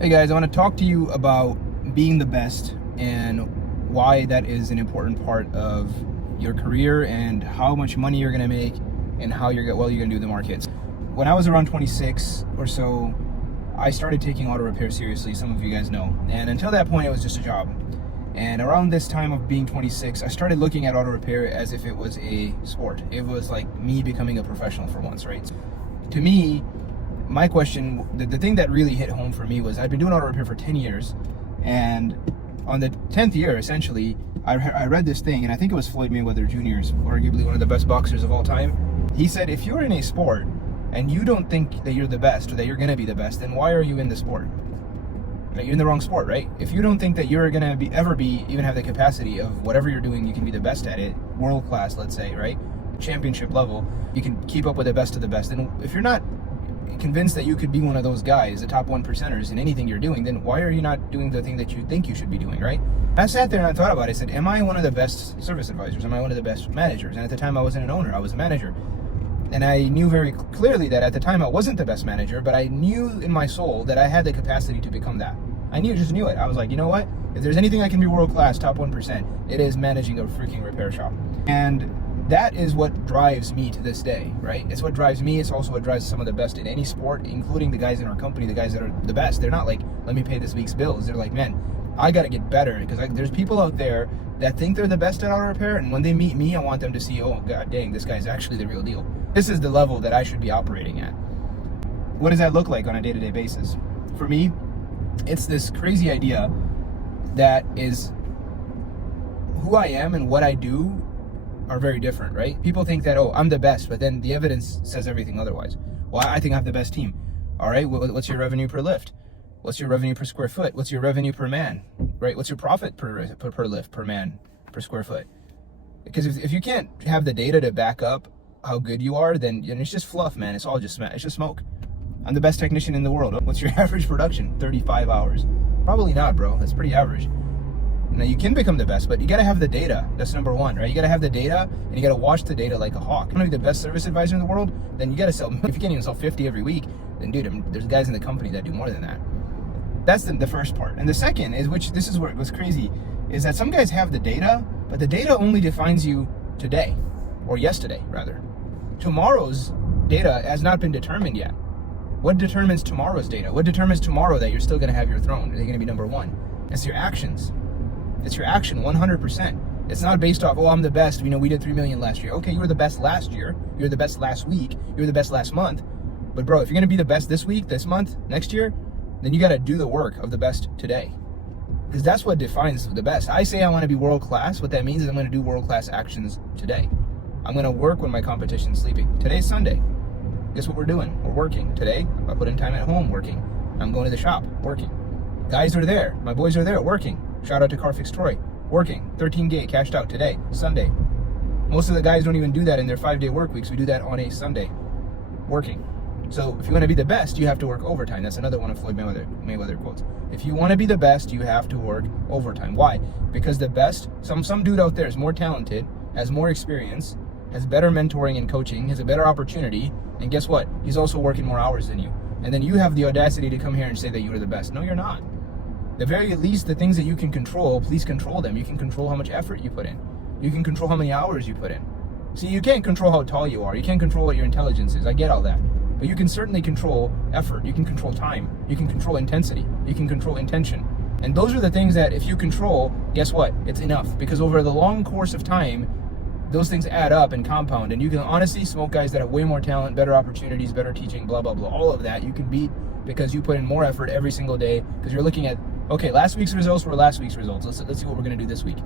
Hey guys, I want to talk to you about being the best and why that is an important part of your career and how much money you're going to make and how you're going to do in the markets. When I was around 26 or so, I started taking auto repair seriously, some of you guys know. And until that point, it was just a job. And around this time of being 26, I started looking at auto repair as if it was a sport. It was like me becoming a professional for once, right? To me, my question, the thing that really hit home for me was I've been doing auto repair for 10 years, and on the 10th year, essentially, I read this thing, and I think it was Floyd Mayweather Jr.'s, arguably one of the best boxers of all time. He said, if you're in a sport and you don't think that you're the best or that you're going to be the best, then why are you in the sport? You're in the wrong sport, right? If you don't think that you're going to even have the capacity of whatever you're doing, you can be the best at it, world class, let's say, right? Championship level, you can keep up with the best of the best. And if you're not convinced that you could be one of those guys, the top 1%ers in anything you're doing, then why are you not doing the thing that you think you should be doing, right? I sat there and I thought about it. I said, am I one of the best service advisors? Am I one of the best managers? And at the time I wasn't an owner, I was a manager. And I knew very clearly that at the time I wasn't the best manager, but I knew in my soul that I had the capacity to become that. Just knew it. I was like, you know what? If there's anything I can be world class, top 1%, it is managing a freaking repair shop. And that is what drives me to this day, right? It's what drives me. It's also what drives some of the best in any sport, including the guys in our company, the guys that are the best. They're not like, let me pay this week's bills. They're like, man, I got to get better, because there's people out there that think they're the best at auto repair, and when they meet me, I want them to see, oh, god dang, this guy's actually the real deal. This is the level that I should be operating at. What does that look like on a day-to-day basis? For me, it's this crazy idea that is who I am and what I do are very different, right? People think that, oh, I'm the best, but then the evidence says everything otherwise. Well, I think I have the best team. All right, what's your revenue per lift? What's your revenue per square foot? What's your revenue per man, right? What's your profit per lift, per man, per square foot? Because if you can't have the data to back up how good you are, then it's just fluff, man. It's all just smoke. I'm the best technician in the world. What's your average production? 35 hours. Probably not, bro. That's pretty average. Now, you can become the best, but you got to have the data. That's number one, right? You got to have the data, and you got to watch the data like a hawk. You want to be the best service advisor in the world? Then you got to sell. If you can't even sell 50 every week, then dude, there's guys in the company that do more than that. That's the first part. And the second is, this is where it was crazy, is that some guys have the data, but the data only defines you today, or yesterday, rather. Tomorrow's data has not been determined yet. What determines tomorrow's data? What determines tomorrow that you're still going to have your throne? Are they going to be number one? It's your actions. It's your action, 100%. It's not based off, oh, I'm the best. We did 3 million last year. Okay, you were the best last year. You were the best last week. You were the best last month. But bro, if you're going to be the best this week, this month, next year, then you got to do the work of the best today. Because that's what defines the best. I say I want to be world class. What that means is I'm going to do world class actions today. I'm going to work when my competition's sleeping. Today's Sunday. Guess what we're doing? We're working. Today, I put in time at home working. I'm going to the shop working. Guys are there. My boys are there working. Shout out to Carfix Troy. Working. 13 gate cashed out today, Sunday. Most of the guys don't even do that in their 5-day work weeks. We do that on a Sunday. Working. So if you want to be the best, you have to work overtime. That's another one of Floyd Mayweather quotes. If you want to be the best, you have to work overtime. Why? Because the best, some dude out there is more talented, has more experience, has better mentoring and coaching, has a better opportunity, and guess what? He's also working more hours than you. And then you have the audacity to come here and say that you are the best. No, you're not. The very least, the things that you can control, please control them. You can control how much effort you put in. You can control how many hours you put in. See, you can't control how tall you are. You can't control what your intelligence is. I get all that. But you can certainly control effort. You can control time. You can control intensity. You can control intention. And those are the things that if you control, guess what? It's enough. Because over the long course of time, those things add up and compound. And you can honestly smoke guys that have way more talent, better opportunities, better teaching, blah, blah, blah. All of that you can beat because you put in more effort every single day. Because you're looking at, okay, last week's results were last week's results. Let's see what we're going to do this week.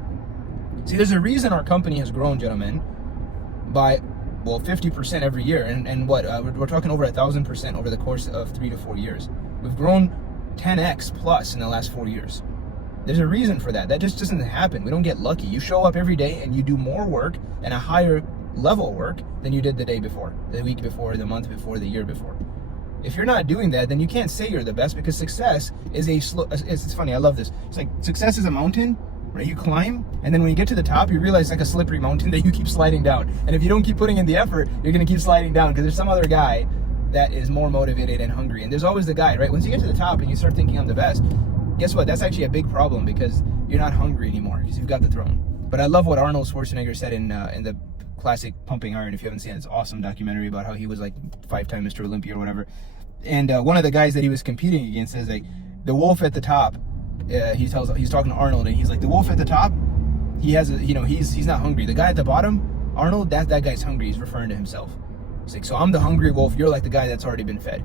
See, there's a reason our company has grown, gentlemen, by, 50% every year. And what? We're talking over 1,000% over the course of 3 to 4 years. We've grown 10x plus in the last 4 years. There's a reason for that. That just doesn't happen. We don't get lucky. You show up every day and you do more work and a higher level work than you did the day before, the week before, the month before, the year before. If you're not doing that, then you can't say you're the best, because success is it's funny, I love this. It's like success is a mountain, right? You climb, and then when you get to the top, you realize it's like a slippery mountain that you keep sliding down. And if you don't keep putting in the effort, you're going to keep sliding down, because there's some other guy that is more motivated and hungry. And there's always the guy, right? Once you get to the top and you start thinking I'm the best, guess what? That's actually a big problem, because you're not hungry anymore because you've got the throne. But I love what Arnold Schwarzenegger said in the classic Pumping Iron. If you haven't seen it, it's an awesome documentary about how he was like 5-time Mr. Olympia or whatever. And one of the guys that he was competing against says, like, the wolf at the top, he's talking to Arnold, and he's like, the wolf at the top, he has he's not hungry. The guy at the bottom, Arnold, that guy's hungry. He's referring to himself. He's like, so I'm the hungry wolf, you're like the guy that's already been fed.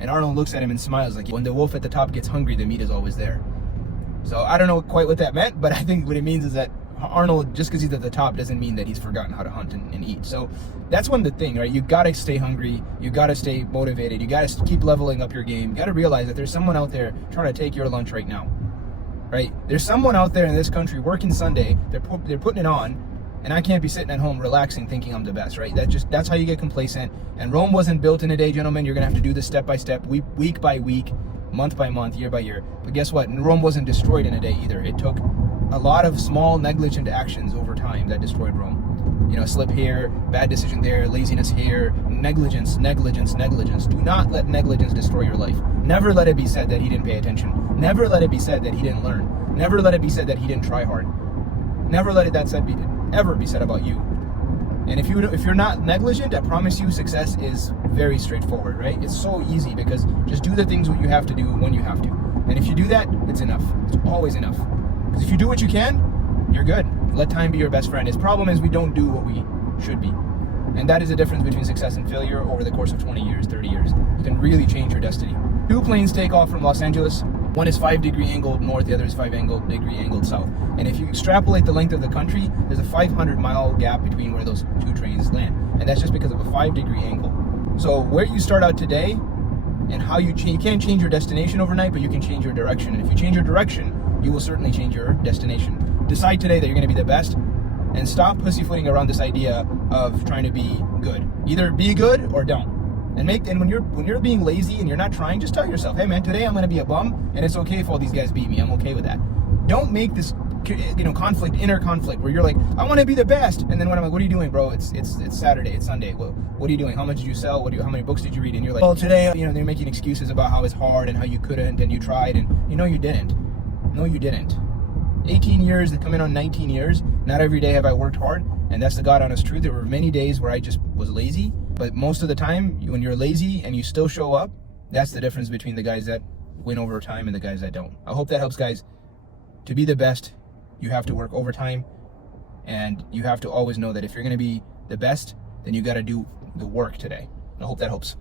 And Arnold looks at him and smiles, like, when the wolf at the top gets hungry, the meat is always there. So I don't know quite what that meant, but I think what it means is that Arnold, just because he's at the top doesn't mean that he's forgotten how to hunt and eat. So that's one of the thing, right? You gotta stay hungry, you gotta stay motivated, you gotta keep leveling up your game. You gotta realize that there's someone out there trying to take your lunch right now, right? There's someone out there in this country working Sunday, they're putting it on, and I can't be sitting at home relaxing thinking I'm the best, right? That's how you get complacent. And Rome wasn't built in a day, gentlemen. You're gonna have to do this step by step, week by week, month by month, year by year. But guess what? Rome wasn't destroyed in a day either. It took a lot of small negligent actions over time that destroyed Rome. Slip here, bad decision there, laziness here, negligence. Do not let negligence destroy your life. Never let it be said that he didn't pay attention. Never let it be said that he didn't learn. Never let it be said that he didn't try hard. Never let that ever be said about you. And if you're not negligent, I promise you success is very straightforward, right? It's so easy, because just do the things what you have to do when you have to. And if you do that, it's enough. It's always enough. Because if you do what you can, you're good. Let time be your best friend. His problem is we don't do what we should be. And that is the difference between success and failure over the course of 20 years, 30 years. You can really change your destiny. 2 planes take off from Los Angeles. One is 5-degree angled north, the other is 5-degree angled south. And if you extrapolate the length of the country, there's a 500-mile gap between where those 2 trains land. And that's just because of a 5-degree angle. So where you start out today and how you can't change your destination overnight, but you can change your direction. And if you change your direction, you will certainly change your destination. Decide today that you're going to be the best, and stop pussyfooting around this idea of trying to be good. Either be good or don't. And when you're being lazy and you're not trying, just tell yourself, hey man, today I'm going to be a bum, and it's okay if all these guys beat me. I'm okay with that. Don't make this inner conflict where you're like, I want to be the best, and then when I'm like, what are you doing, bro? It's Saturday, it's Sunday. What are you doing? How much did you sell? How many books did you read? And you're like, well, today, they're making excuses about how it's hard and how you couldn't and you tried, and you didn't. No, you didn't. 18 years, that come in on 19 years. Not every day have I worked hard, and that's the God honest truth. There were many days where I just was lazy, but most of the time, when you're lazy and you still show up, that's the difference between the guys that win over time and the guys that don't. I hope that helps, guys. To be the best, you have to work overtime, and you have to always know that if you're going to be the best, then you got to do the work today. I hope that helps.